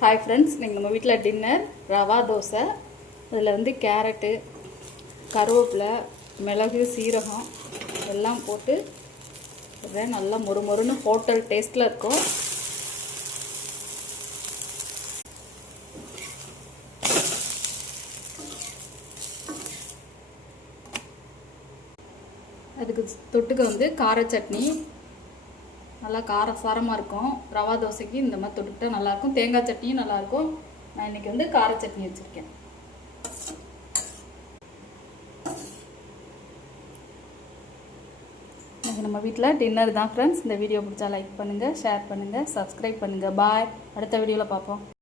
Hi friends நீங்கள் நம்ம வீட்டில் டின்னர் ரவா தோசை அதில் வந்து கேரட்டு கருவேப்பிலை மிளகு சீரகம் எல்லாம் போட்டு நல்லா மொறு மொறுன்னு ஹோட்டல் டேஸ்ட்டில் இருக்கும். அதுக்கு தொட்டுக்க வந்து கார சட்னி நல்லா காரசாரமாக இருக்கும். ரவா தோசைக்கு இந்த மாதிரி தொட்டுக்கிட்டா நல்லாயிருக்கும். தேங்காய் சட்னியும் நல்லாயிருக்கும். நான் இன்றைக்கி வந்து கார சட்னி வச்சுருக்கேன். இன்றைக்கி நம்ம வீட்டில் டின்னர் தான் ஃப்ரெண்ட்ஸ் இந்த வீடியோ பிடிச்சா லைக் பண்ணுங்கள் ஷேர் பண்ணுங்கள் சப்ஸ்கிரைப் பண்ணுங்கள் பாய் அடுத்த வீடியோவில் பார்ப்போம்.